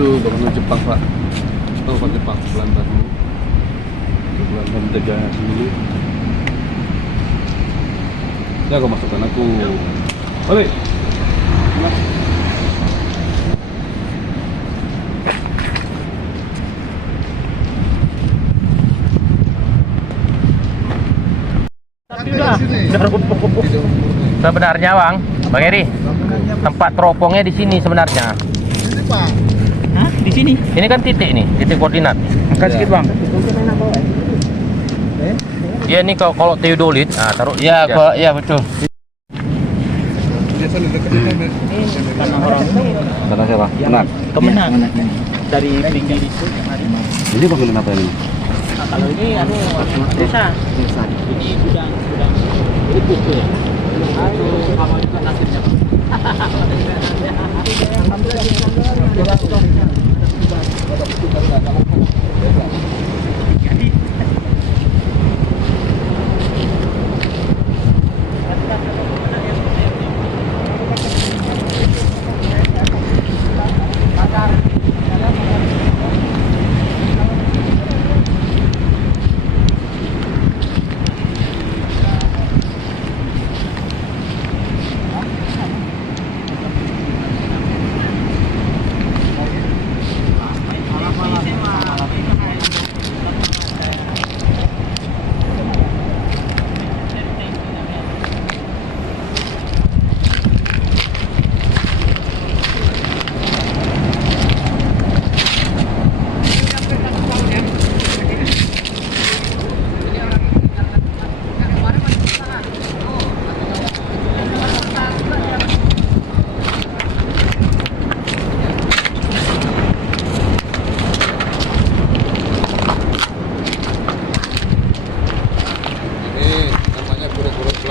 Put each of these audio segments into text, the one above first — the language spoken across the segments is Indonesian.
itu bangunan Jepang Pak. Oh Pak Jepang, Belanda dulu. Belanda menjaga sendiri. Ya aku masukkan aku. Balik. Sebenarnya Bang Eri, tempat teropongnya di sini sebenarnya. Ini Pak. Hah? Di sini? Ini kan titik nih, titik koordinat. Angkat sedikit Bang. Ya ini kalau teodolit, nah taruh. Ya, kok, ya betul. Biasa dekat-dekat ya. Tanah orang Kata siapa? Benar. Kemenang. Dari pinggir itu harimau. Ini bangunan apa ini? Nah, kalau ini desa. Desa. Ini gudang pupuk tuh ya. Aduh, kamu itu nasibnya.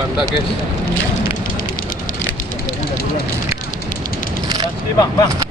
Belanda guys. Bang.